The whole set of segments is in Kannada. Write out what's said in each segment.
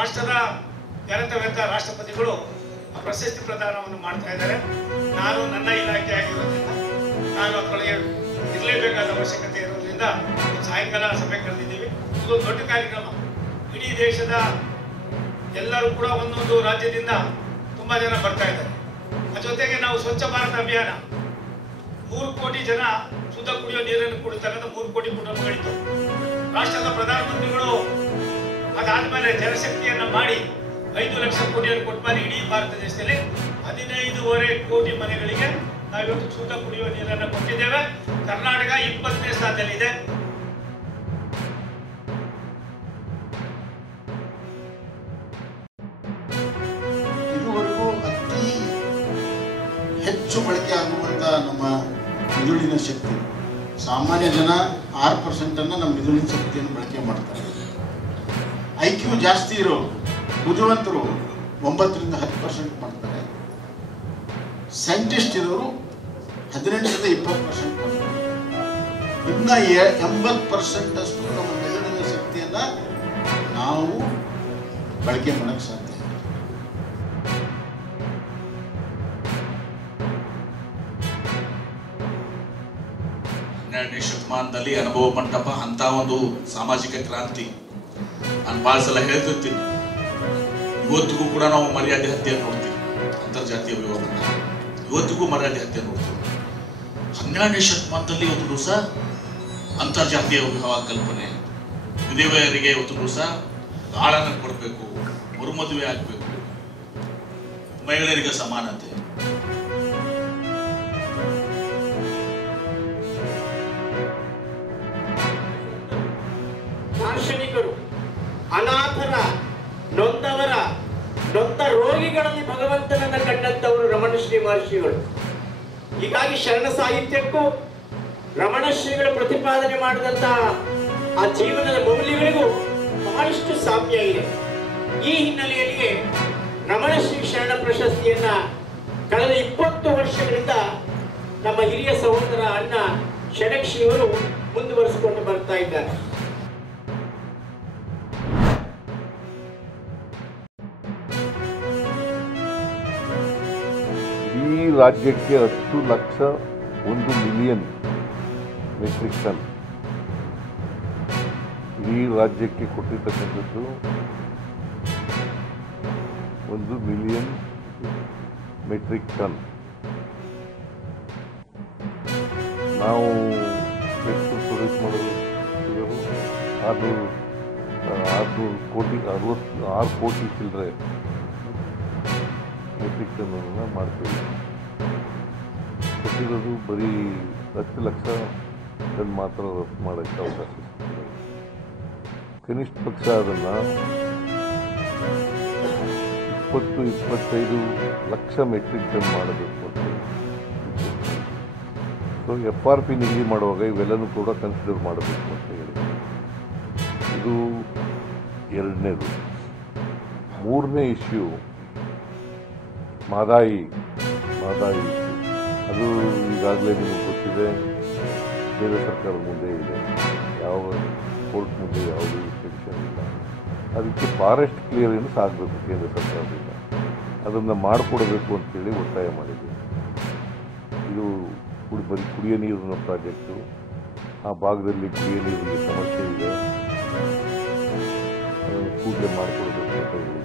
ರಾಷ್ಟ್ರದ ಘನತೆವೆತ್ತ ರಾಷ್ಟ್ರಪತಿಗಳು ಪ್ರಶಸ್ತಿ ಪ್ರದಾನವನ್ನು ಮಾಡ್ತಾ ಇದ್ದಾರೆ. ನಾನು ನನ್ನ ಇಲಾಖೆ ಆಗಿರೋದ್ರಿಂದ ನಾನು ಅದರೊಳಗೆ ಇರಲೇಬೇಕಾದ ಅವಶ್ಯಕತೆ ಇರೋದ್ರಿಂದ ಸಾಯಂಕಾಲ ಸಭೆ ಕರೆದಿದ್ದೀವಿ. ಇದು ದೊಡ್ಡ ಕಾರ್ಯಕ್ರಮ. ಇಡೀ ದೇಶದ ಎಲ್ಲರೂ ಕೂಡ ಒಂದೊಂದು ರಾಜ್ಯದಿಂದ ತುಂಬ ಜನ ಬರ್ತಾ ಇದ್ದಾರೆ. ಜೊತೆಗೆ ನಾವು ಸ್ವಚ್ಛ ಭಾರತ ಅಭಿಯಾನ 3 ಕೋಟಿ ಜನ ಶುದ್ಧ ಕುಡಿಯೋ ನೀರನ್ನು ಕುಡಿತಕ್ಕಂಥ 3 ಕೋಟಿ ಕುಟುಂಬಗಳಿತ್ತು. ರಾಷ್ಟ್ರದ ಪ್ರಧಾನಮಂತ್ರಿಗಳು ಅದಾದ್ಮೇಲೆ ಜಲಶಕ್ತಿಯನ್ನ ಮಾಡಿ 5 ಲಕ್ಷ ಕೋಟಿಯನ್ನು ಕೊಟ್ಟ ಮೇಲೆ ಇಡೀ ಭಾರತ ದೇಶದಲ್ಲಿ 15.5 ಕೋಟಿ ಮನೆಗಳಿಗೆ ನಾವಿವತ್ತು ಶುದ್ಧ ಕುಡಿಯುವ ನೀರನ್ನು ಕೊಟ್ಟಿದ್ದೇವೆ. ಕರ್ನಾಟಕ 20ನೇ ಸ್ಥಾನದಲ್ಲಿದೆ. ಇದುವರೆಗೂ ಅತಿ ಹೆಚ್ಚು ಬಳಕೆ ಆಗುವಂತ ನಮ್ಮ ಮಿದುಳಿನ ಶಕ್ತಿ, ಸಾಮಾನ್ಯ ಜನ 6% ಅನ್ನ ನಮ್ಮ ಮಿದುಳಿನ ಶಕ್ತಿಯನ್ನು ಬಳಕೆ ಮಾಡ್ತಾರೆ. IQ ಜಾಸ್ತಿ ಇರೋ ಬುದ್ಧಿವಂತರು 9ರಿಂದ 10% ಮಾಡ್ತಾರೆ. ಸೈಂಟಿಸ್ಟ್ ಇರೋರು 18ರಿಂದ 20% ಮಾಡ್ತಾರೆ. ಇನ್ನ 80% ಅಷ್ಟು ನಮ್ಮ ಮಿದುಳಿನ ಶಕ್ತಿಯನ್ನ ನಾವು ಬಳಕೆ ಮಾಡಕ್ಕೆ ಸಾಧ್ಯ. 12ನೇ ಶತಮಾನದಲ್ಲಿ ಅನುಭವ ಮಂಟಪ ಅಂತ ಒಂದು ಸಾಮಾಜಿಕ ಕ್ರಾಂತಿ ನಾನು ಭಾಳ ಸಲ ಹೇಳ್ತಿರ್ತೀನಿ. ಇವತ್ತಿಗೂ ಕೂಡ ನಾವು ಮರ್ಯಾದೆ ಹತ್ಯೆಯನ್ನು ನೋಡ್ತೀವಿ. ಅಂತರ್ಜಾತೀಯ ವಿವಾಹನ ಇವತ್ತಿಗೂ ಮರ್ಯಾದೆ ಹತ್ಯೆ ನೋಡ್ತೀವಿ. 12ನೇ ಶತಮಾನದಲ್ಲಿ ಒಂದು ದಿವಸ ಅಂತರ್ಜಾತೀಯ ವಿವಾಹ ಕಲ್ಪನೆ, ವಿಧವೆಯರಿಗೆ ಒಂದು ದಿವಸ ಗಾಳನ್ನು ಕೊಡಬೇಕು, ಮರುಮದುವೆ ಆಗಬೇಕು, ಮಹಿಳೆಯರಿಗೆ ಸಮಾನತೆ. ದಾರ್ಶನಿಕರು, ಅನಾಥರ, ನೊಂದವರ, ನೊಂದ ರೋಗಿಗಳಲ್ಲಿ ಭಗವಂತನನ್ನ ಕಂಡಂತವರು ರಮಣಶ್ರೀ ಮಹರ್ಷಿಗಳು. ಹೀಗಾಗಿ ಶರಣ ಸಾಹಿತ್ಯಕ್ಕೂ ರಮಣಶ್ರೀಗಳು ಪ್ರತಿಪಾದನೆ ಮಾಡಿದಂತ ಆ ಜೀವನದ ಮೌಲ್ಯಗಳಿಗೂ ಬಹಳಷ್ಟು ಸಾಮ್ಯ ಇದೆ. ಈ ಹಿನ್ನೆಲೆಯಲ್ಲಿ ರಮಣಶ್ರೀ ಶರಣ ಪ್ರಶಸ್ತಿಯನ್ನ ಕಳೆದ 20 ವರ್ಷಗಳಿಂದ ನಮ್ಮ ಹಿರಿಯ ಸಹೋದರ ಅಣ್ಣ ಷಡಕ್ಷಿಯವರು ಮುಂದುವರಿಸಿಕೊಂಡು ಬರ್ತಾ ಇದ್ದಾರೆ. ಈ ರಾಜ್ಯಕ್ಕೆ 10 ಲಕ್ಷ 1 ಮಿಲಿಯನ್ ಮೆಟ್ರಿಕ್ ಟನ್ ಈ ರಾಜ್ಯಕ್ಕೆ ಕೊಟ್ಟಿರ್ತಕ್ಕಂಥದ್ದು 1 ಮಿಲಿಯನ್ ಮೆಟ್ರಿಕ್ ಟನ್. ನಾವು ಎಷ್ಟು ಪ್ರೊಡ್ಯೂಸ್ ಮಾಡೋದು? 600 ಕೋಟಿ 6 ಕೋಟಿ ಚಿಲ್ಲರೆ ಮೆಟ್ರಿಕ್ ಟನ್ ಮಾಡ್ತೀವಿ. ಕೊಟ್ಟಿರೋದು ಬರೀ 10 ಲಕ್ಷ ಟನ್ ಮಾತ್ರ ರಫ್ತು ಮಾಡೋಕ್ಕೆ ಅವಕಾಶ ಸಿಗ್ತದೆ. ಕನಿಷ್ಠ ಪಕ್ಷ ಅದನ್ನು 20-25 ಲಕ್ಷ ಮೆಟ್ರಿಕ್ ಟನ್ ಮಾಡಬೇಕು ಅಂತ. ಸೊ FRP ನಿಗದಿ ಮಾಡುವಾಗ ಇವೆಲ್ಲನೂ ಕೂಡ ಕನ್ಸಿಡರ್ ಮಾಡಬೇಕು ಅಂತ ಹೇಳಿ. ಇದು ಎರಡನೇದು. ಮೂರನೇ ಇಶ್ಯೂ ಮಾದಾಯಿ ಇಶ್ಯೂ. ಅದು ಈಗಾಗಲೇ ನಿಮಗೆ ಗೊತ್ತಿದೆ, ಕೇಂದ್ರ ಸರ್ಕಾರದ ಮುಂದೆ ಇದೆ. ಯಾವ ಕೋರ್ಟ್ ಮುಂದೆ ಯಾವುದೇ ರಿಸ್ಟ್ರಿಕ್ಷನ್ ಇಲ್ಲ. ಅದಕ್ಕೆ ಫಾರೆಸ್ಟ್ ಕ್ಲಿಯರೆನ್ಸ್ ಆಗಬೇಕು ಕೇಂದ್ರ ಸರ್ಕಾರದಿಂದ. ಅದನ್ನು ಮಾಡಿಕೊಡಬೇಕು ಅಂತೇಳಿ ಒತ್ತಾಯ ಮಾಡಿದ್ದೀವಿ. ಇದು ಬರೀ ಕುಡಿಯೋ ನೀರಿನ ಪ್ರಾಜೆಕ್ಟು. ಆ ಭಾಗದಲ್ಲಿ ಕುಡಿಯೋ ನೀರಿಗೆ ಸಮಸ್ಯೆ ಇದೆ, ಅದನ್ನು ಕೂಡಲೇ ಮಾಡಿಕೊಡ್ಬೇಕು ಅಂತ ಹೇಳಿದ್ದೀವಿ.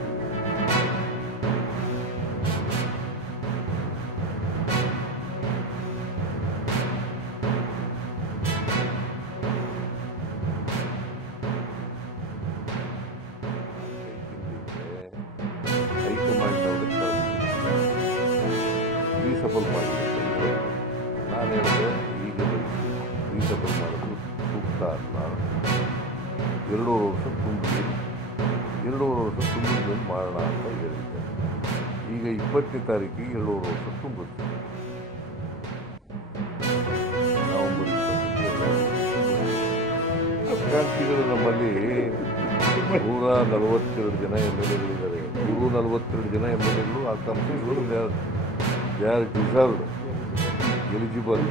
ಹೈಕಮಾಂಡ್ನವ್ರಿಗೆ ರೀಸಫಲ್ ಮಾಡಿದ್ರೆ ನಾನು ಹೇಳಿದೆ, ಈಗ ರೀಸಫಲ್ ಮಾಡೋದು ಸೂಕ್ತ ಅಲ್ಲ. 2.5 ವರ್ಷ ತುಂಬಿದ ಮೇಲೆ ಮಾಡೋಣ ಅಂತ ಹೇಳಿದ್ದೆ. ಈಗ 20ನೇ ತಾರೀಕಿಗೆ 2.5 ವರ್ಷ ತುಂಬುತ್ತೆ. ನವೆಂಬರ್ 20 ಆಕಾಂಕ್ಷಿಗಳು ನಮ್ಮಲ್ಲಿ 142 ಜನ MLAಗಳಿದ್ದಾರೆ. 142 ಜನ MLAಗಳು ಆಕಾಂಕ್ಷಿಗಳು ದೇ ಆರ್ ಡಿಸರ್ವ್ಡ್, ಎಲಿಜಿಬಲ್.